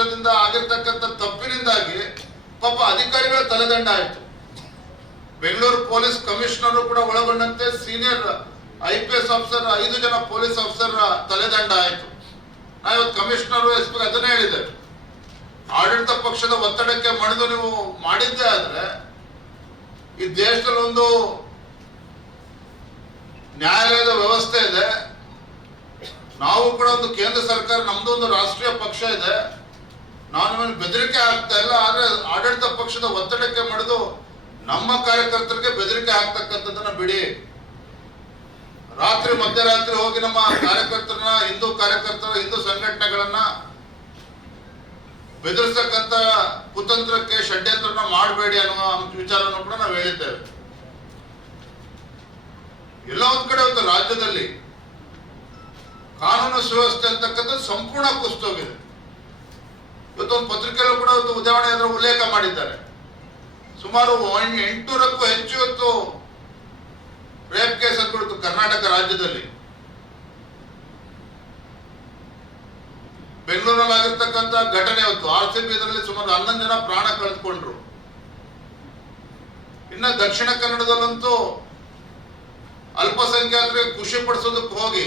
ಪಕ್ಷದಿಂದ ಆಗಿರ್ತಕ್ಕಂಥ ತಪ್ಪಿನಿಂದಾಗಿ ಪಾಪ ಅಧಿಕಾರಿಗಳ ತಲೆದಂಡ ಆಯ್ತು. ಬೆಂಗಳೂರು ಪೊಲೀಸ್ ಕಮಿಷನರ್ ಕೂಡ ಒಳಗೊಂಡಂತೆ senior I P S officer, ಐದು ಜನ ಪೊಲೀಸ್ ಆಫೀಸರ್ ತಲೆದಂಡ ಆಯಿತು. ನಾ ಇವತ್ತು ಕಮಿಷನರ್, ಎಸ್ ಪಿ ಅದನ್ನೇ ಹೇಳಿದೆ ಆಡಳಿತ ಪಕ್ಷದ ಒತ್ತಡಕ್ಕೆ ಮಣಿದು ನೀವು ಮಾಡಿದ್ದೇ ಆದ್ರೆ ಈ ದೇಶದಲ್ಲಿ ಒಂದು ನ್ಯಾಯಾಲಯದ ವ್ಯವಸ್ಥೆ ಇದೆ. ನಾವು ಕೂಡ ಒಂದು ಕೇಂದ್ರ ಸರ್ಕಾರ, ನಮ್ದು ಒಂದು ರಾಷ್ಟ್ರೀಯ ಪಕ್ಷ ಇದೆ. ನಾವು ಮೇಲೆ ಬೆದರಿಕೆ ಆಗ್ತಾ ಇಲ್ಲ, ಆದ್ರೆ ಆಡಳಿತ ಪಕ್ಷದ ಒತ್ತಡಕ್ಕೆ ಮಣಿದು ನಮ್ಮ ಕಾರ್ಯಕರ್ತರಿಗೆ ಬೆದರಿಕೆ ಆಗ್ತಕ್ಕಂಥದ್ದನ್ನ ಬಿಡಿ. ರಾತ್ರಿ, ಮಧ್ಯರಾತ್ರಿ ಹೋಗಿ ನಮ್ಮ ಕಾರ್ಯಕರ್ತರನ್ನ, ಹಿಂದೂ ಕಾರ್ಯಕರ್ತರ, ಹಿಂದೂ ಸಂಘಟನೆಗಳನ್ನ ಬೆದರಿಸತಕ್ಕಂತ ಕುತಂತ್ರಕ್ಕೆ ಷಡ್ಯಂತ್ರನ ಮಾಡಬೇಡಿ ಅನ್ನುವ ವಿಚಾರವನ್ನು ಕೂಡ ನಾವು ಹೇಳಿದ್ದೇವೆ. ಎಲ್ಲ ಒಂದ್ ಕಡೆ ಒಂದು ರಾಜ್ಯದಲ್ಲಿ. ಕಾನೂನು ಸುವ್ಯವಸ್ಥೆ ಅಂತಕ್ಕಂಥದ್ದು ಸಂಪೂರ್ಣ ಕುಸಿತೋಗಿದೆ ಇವತ್ತೊಂದು ಪತ್ರಿಕೆಯಲ್ಲೂ ಕೂಡ ಒಂದು ಉದಾಹರಣೆ ಅದರ ಉಲ್ಲೇಖ ಮಾಡಿದ್ದಾರೆ. ಸುಮಾರು ಎಂಟುನೂರಕ್ಕೂ ಹೆಚ್ಚು ಇವತ್ತು ರೇಪ್ ಕೇಸ್ ಅಂದ್ಬಿಡ್ತು ಕರ್ನಾಟಕ ರಾಜ್ಯದಲ್ಲಿ. ಬೆಂಗಳೂರಲ್ಲಿ ಆಗಿರ್ತಕ್ಕಂಥ ಘಟನೆ ಇವತ್ತು. ಆರ್ ಸಿ ಬಿ ಇದರಲ್ಲಿ ಸುಮಾರು ಹನ್ನೊಂದು ಜನ ಪ್ರಾಣ ಕಳೆದುಕೊಂಡ್ರು. ಇನ್ನ ದಕ್ಷಿಣ ಕನ್ನಡದಲ್ಲಂತೂ ಅಲ್ಪಸಂಖ್ಯಾತರಿಗೆ ಖುಷಿ ಪಡಿಸೋದಕ್ಕೆ ಹೋಗಿ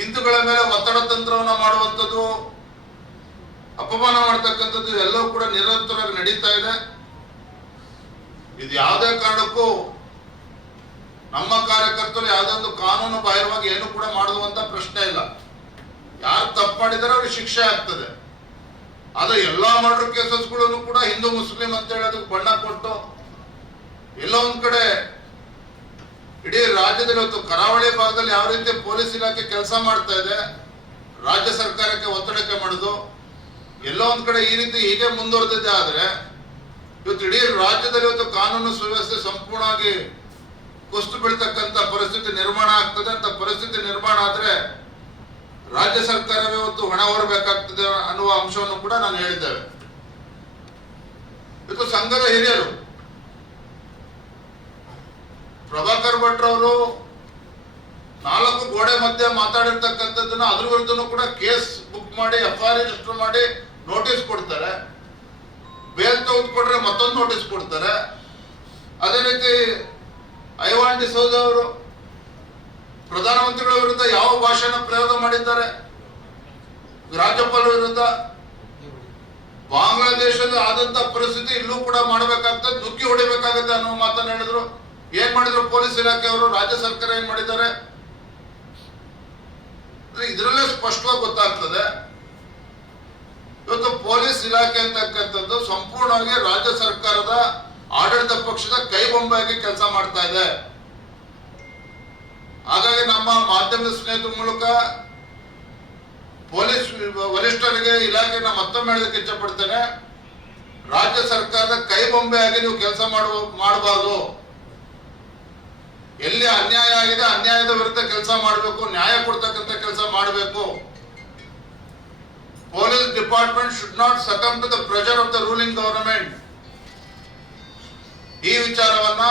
ಹಿಂದೂಗಳ ಮೇಲೆ ಒತ್ತಡ ತಂತ್ರವನ್ನ ಮಾಡುವಂಥದ್ದು ಅಪಮಾನ ಮಾಡ್ತಕ್ಕಂಥದ್ದು ಎಲ್ಲವೂ ಕೂಡ ನಿರಂತರವಾಗಿ ನಡೀತಾ ಇದೆ. ಇದು ಯಾವುದೇ ಕಾರಣಕ್ಕೂ ನಮ್ಮ ಕಾರ್ಯಕರ್ತರು ಯಾವುದೇ ಕಾನೂನು ಬಾಹಿರವಾಗಿ ಏನು ಕೂಡ ಮಾಡುವಂತ ಪ್ರಶ್ನೆ ಇಲ್ಲ. ಯಾರು ತಪ್ಪು ಮಾಡಿದರೆ ಅವ್ರಿಗೆ ಶಿಕ್ಷೆ ಆಗ್ತದೆ. ಆದ್ರೆ ಎಲ್ಲಾ ಮರ್ಡರ್ ಕೇಸಸ್ಗಳನ್ನು ಕೂಡ ಹಿಂದೂ, ಮುಸ್ಲಿಂ ಅಂತ ಹೇಳಿ ಅದಕ್ಕೆ ಬಣ್ಣ ಕೊಟ್ಟು ಎಲ್ಲೋ ಒಂದ್ ಕಡೆ ಇಡೀ ರಾಜ್ಯದಲ್ಲಿ ಇವತ್ತು ಕರಾವಳಿ ಭಾಗದಲ್ಲಿ ಯಾವ ರೀತಿ ಪೊಲೀಸ್ ಇಲಾಖೆ ಕೆಲಸ ಮಾಡ್ತಾ ಇದೆ, ರಾಜ್ಯ ಸರ್ಕಾರಕ್ಕೆ ಒತ್ತಡಕ್ಕೆ ಮಾಡುದು ಒಂದ್ ಕಡೆ ಈ ರೀತಿ ಹೀಗೆ ಮುಂದುವರೆದಿದೆ ಆದ್ರೆ ಇವತ್ತು ಇಡೀ ರಾಜ್ಯದಲ್ಲಿ ಇವತ್ತು ಕಾನೂನು ಸುವ್ಯವಸ್ಥೆ ಸಂಪೂರ್ಣವಾಗಿ ಕುಸ್ತು ಬೀಳ್ತಕ್ಕಂಥ ಪರಿಸ್ಥಿತಿ ನಿರ್ಮಾಣ ಆಗ್ತದೆ ಅಂತ ಪರಿಸ್ಥಿತಿ ನಿರ್ಮಾಣ ಆದ್ರೆ ರಾಜ್ಯ ಸರ್ಕಾರವೇ ಇವತ್ತು ಹಣ ಹೊರಬೇಕಾಗ್ತದೆ ಅನ್ನುವ ಅಂಶವನ್ನು ಕೂಡ ನಾನು ಹೇಳಿದ್ದೇವೆ. ಇವತ್ತು ಸಂಘದ ಹಿರಿಯರು ಪ್ರಭಾಕರ್ ಭಟ್ರವರು ನಾಲ್ಕು ಗೋಡೆ ಮಧ್ಯೆ ಮಾತಾಡಿರ್ತಕ್ಕಂಥದ್ದನ್ನ ಅದ್ರ ವಿರುದ್ಧನೂ ಕೂಡ ಕೇಸ್ ಬುಕ್ ಮಾಡಿ, ಎಫ್ ಆರ್ ರಿಜಿಸ್ಟರ್ ಮಾಡಿ ನೋಟಿಸ್ ಕೊಡ್ತಾರೆ. ಬೇಲ್ ತೆಗೆದುಕೊಟ್ರೆ ಮತ್ತೊಂದು ನೋಟಿಸ್ ಕೊಡ್ತಾರೆ. ಅದೇ ರೀತಿ ಐವಾನ್ ಡಿಸೋಜ ಅವರು ಪ್ರಧಾನಮಂತ್ರಿಗಳ ವಿರುದ್ಧ ಯಾವ ಭಾಷೆನ ಪ್ರಯೋಗ ಮಾಡಿದ್ದಾರೆ? ರಾಜ್ಯಪಾಲರ ವಿರುದ್ಧ? ಬಾಂಗ್ಲಾದೇಶದ ಆದಂತ ಪರಿಸ್ಥಿತಿ ಇಲ್ಲೂ ಕೂಡ ಮಾಡಬೇಕಾಗ್ತದೆ ದುಃಖಿ ಹೊಡಿಬೇಕಾಗತ್ತೆ ಅನ್ನೋ ಮಾತನ್ನ ಹೇಳಿದ್ರು. ಏನ್ ಮಾಡಿದ್ರು? ಪೊಲೀಸ್ ಇಲಾಖೆಯವರು ರಾಜ್ಯ ಸರ್ಕಾರ ಏನ್ ಮಾಡಿದ್ದಾರೆ? ಇದರಲ್ಲೇ ಸ್ಪಷ್ಟವಾಗಿ ಗೊತ್ತಾಗ್ತದೆ ಪೊಲೀಸ್ ಇಲಾಖೆ ಅಂತಕ್ಕಂಥದ್ದು ಸಂಪೂರ್ಣವಾಗಿ ರಾಜ್ಯ ಸರ್ಕಾರದ ಆಡಳಿತ ಪಕ್ಷದ ಕೈಬೊಂಬಾಗಿ ಕೆಲಸ ಮಾಡ್ತಾ ಇದೆ. ಹಾಗಾಗಿ ನಮ್ಮ ಮಾಧ್ಯಮದ ಸ್ನೇಹಿತರ ಮೂಲಕ ಪೊಲೀಸ್ ವರಿಷ್ಠರಿಗೆ ಇಲಾಖೆನ ಮತ್ತೊಮ್ಮೆ ಹೇಳೋದಕ್ಕೆ ಇಚ್ಛಪಡ್ತೇನೆ. ರಾಜ್ಯ ಸರ್ಕಾರದ ಕೈಬೊಂಬೆಯಾಗಿ ನೀವು ಕೆಲಸ ಮಾಡುವ, ಮಾಡಬಾರ್ದು. ಎಲ್ಲಿ ಅನ್ಯಾಯ ಆಗಿದೆ, ಅನ್ಯಾಯದ ವಿರುದ್ಧ ಕೆಲಸ ಮಾಡಬೇಕು, ನ್ಯಾಯ ಕೊಡ್ತಕ್ಕಂಥ ಕೆಲಸ ಮಾಡಬೇಕು. Police department should not succumb to the pressure of the ruling government ಈ ವಿಚಾರವನ್ನ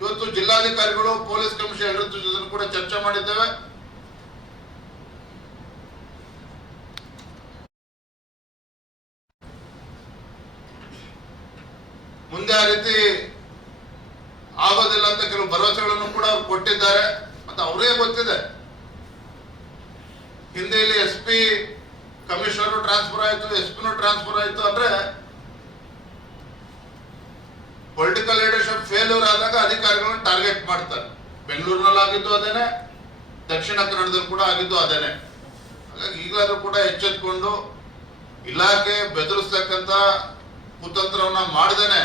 ಇವತ್ತು ಜಿಲ್ಲಾಧಿಕಾರಿಗಳು, ಪೊಲೀಸ್ ಕಮಿಷನರ್ ಜೊತೆ ಕೂಡ ಚರ್ಚೆ ಮಾಡಿದ್ದೇವೆ. ಮುಂದೆ ಆ ರೀತಿ ಆಗೋದಿಲ್ಲ ಅಂತ ಕೆಲವು ಭರವಸೆಗಳನ್ನು ಕೂಡ ಕೊಟ್ಟಿದ್ದಾರೆ. ಮತ್ತೆ ಅವರೇ ಗೊತ್ತಿದೆ. ಹಿಂದೆಯಲ್ಲಿ ಎಸ್ ಪಿ ಕಮಿಷನರ್ ಟ್ರಾನ್ಸ್ಫರ್ ಆಯ್ತು, ಎಸ್ ಪಿನೂ ಟ್ರಾನ್ಸ್ಫರ್ ಆಯ್ತು ಅಂದ್ರೆ ಪೊಲಿಟಿಕಲ್ ಲೀಡರ್ಶಿಪ್ ಫೇಲ್ಯೂರ್ ಆದಾಗ ಅಧಿಕಾರಿಗಳನ್ನ ಟಾರ್ಗೆಟ್ ಮಾಡ್ತಾರೆ. ಬೆಂಗಳೂರಿನಲ್ಲಿ ಆಗಿದ್ದು ಅದೇನೆ, ದಕ್ಷಿಣ ಕನ್ನಡದಲ್ಲಿ ಕೂಡ ಆಗಿದ್ದು ಅದೇನೆ. ಹಾಗಾಗಿ ಈಗಲಾದ್ರೂ ಕೂಡ ಎಚ್ಚೆತ್ಕೊಂಡು ಇಲಾಖೆ ಬೆದರಿಸ್ತಕ್ಕಂತ ಕುತಂತ್ರವನ್ನ ಮಾಡದೇನೆ.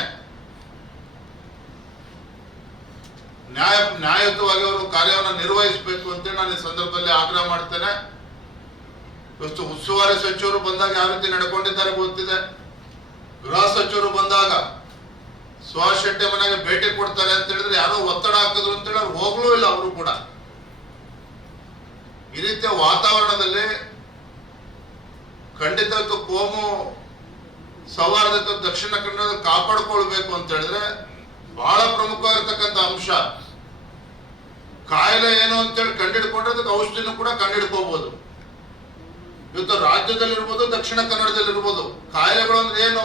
ನ್ಯಾಯ, ನ್ಯಾಯಯುತವಾಗಿ ಅವರು ಕಾರ್ಯವನ್ನು ನಿರ್ವಹಿಸಬೇಕು ಅಂತೇಳಿ ನಾನು ಈ ಸಂದರ್ಭದಲ್ಲಿ ಆಗ್ರಹ ಮಾಡ್ತೇನೆ. ಇವತ್ತು ಉಸ್ತುವಾರಿ ಸಚಿವರು ಬಂದಾಗ ಯಾವ ರೀತಿ ನಡ್ಕೊಂಡಿದ್ದಾರೆ ಗೊತ್ತಿದೆ. ಗೃಹ ಸಚಿವರು ಬಂದಾಗ ಸುಭಾಷ್ ಶೆಟ್ಟಿ ಮನೆಗೆ ಭೇಟಿ ಕೊಡ್ತಾರೆ ಅಂತ ಹೇಳಿದ್ರೆ ಯಾರೋ ಒತ್ತಡ ಹಾಕಿದ್ರು ಅಂತೇಳಿ ಅವ್ರು ಹೋಗ್ಲೂ ಇಲ್ಲ ಅವರು ಕೂಡ. ಈ ರೀತಿಯ ವಾತಾವರಣದಲ್ಲಿ ಖಂಡಿತ ಕೋಮು ಸೌಹಾರ್ದತೆ ದಕ್ಷಿಣ ಕನ್ನಡ ಕಾಪಾಡ್ಕೊಳ್ಬೇಕು ಅಂತ ಹೇಳಿದ್ರೆ ಬಹಳ ಪ್ರಮುಖವಾಗಿರ್ತಕ್ಕಂಥ ಅಂಶ. ಕಾಯಿಲೆ ಏನು ಅಂತೇಳಿ ಕಂಡಿಡ್ಕೊಂಡ್ರೆ ಅದಕ್ಕೆ ಔಷಧಿನೂ ಕೂಡ ಕಂಡಿಡ್ಕೋಬಹುದು ಇವತ್ತು ರಾಜ್ಯದಲ್ಲಿರ್ಬೋದು, ದಕ್ಷಿಣ ಕನ್ನಡದಲ್ಲಿರ್ಬೋದು ಕಾಯಿಲೆಗಳು ಅಂದ್ರೆ ಏನು?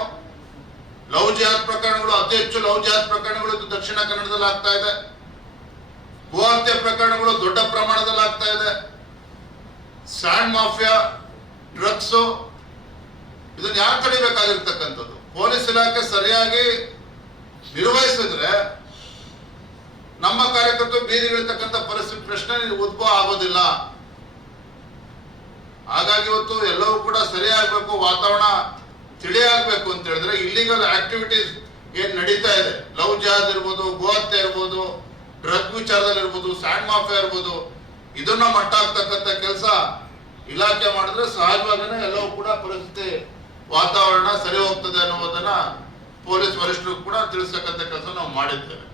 ಲವ್ ಜಿಹಾದ್ ಪ್ರಕರಣಗಳು, ಅತಿ ಹೆಚ್ಚು ಲವ್ ಜಿಹಾದ್ ಪ್ರಕರಣಗಳು ಇದು ದಕ್ಷಿಣ ಕನ್ನಡದಲ್ಲಿ ಆಗ್ತಾ ಇದೆ. ಗೋಹತ್ಯೆ ಪ್ರಕರಣಗಳು ದೊಡ್ಡ ಪ್ರಮಾಣದಲ್ಲಿ ಆಗ್ತಾ ಇದೆ. ಸ್ಯಾಂಡ್ ಮಾಫಿಯಾ, ಡ್ರಗ್ಸ್, ಇದನ್ನ ಯಾರು ತಡಿಬೇಕಾಗಿರ್ತಕ್ಕಂಥದ್ದು? ಪೊಲೀಸ್ ಇಲಾಖೆ ಸರಿಯಾಗಿ ನಿರ್ವಹಿಸಿದ್ರೆ ನಮ್ಮ ಕಾರ್ಯಕರ್ತರು ಬೀದಿಗಿಳಿತಕ್ಕಂಥ ಪರಿಸ್ಥಿತಿ ಪ್ರಶ್ನೆ ಉದ್ಭವ ಆಗೋದಿಲ್ಲ. ಹಾಗಾಗಿ ಇವತ್ತು ಎಲ್ಲವೂ ಕೂಡ ಸರಿಯಾಗಬೇಕು, ವಾತಾವರಣ ತಿಳಿಯಾಗಬೇಕು ಅಂತ ಹೇಳಿದ್ರೆ ಇಲ್ಲಿಗಲ್ ಆಕ್ಟಿವಿಟೀಸ್ ಏನ್ ನಡೀತಾ ಇದೆ. ಲವ್ ಜಾಜ್ ಇರ್ಬೋದು, ಗೋಹತ್ಯೆ ಇರ್ಬೋದು, ಡ್ರಗ್ ವಿಚಾರದಲ್ಲಿ ಇರ್ಬೋದು, ಸ್ಯಾಂಡ್ ಮಾಫಿಯಾ ಇರ್ಬೋದು, ಇದನ್ನ ಮಟ್ಟ ಆಗ್ತಕ್ಕಂಥ ಕೆಲಸ ಇಲಾಖೆ ಮಾಡಿದ್ರೆ ಸಹಜವಾಗನೇ ಎಲ್ಲವೂ ಕೂಡ ಪರಿಸ್ಥಿತಿ, ವಾತಾವರಣ ಸರಿ ಹೋಗ್ತದೆ ಅನ್ನುವುದನ್ನ ಪೊಲೀಸ್ ವರಿಷ್ಠರು ಕೂಡ ತಿಳಿಸ್ತಕ್ಕಂಥ ಕೆಲಸ ನಾವು ಮಾಡಿದ್ದೇವೆ.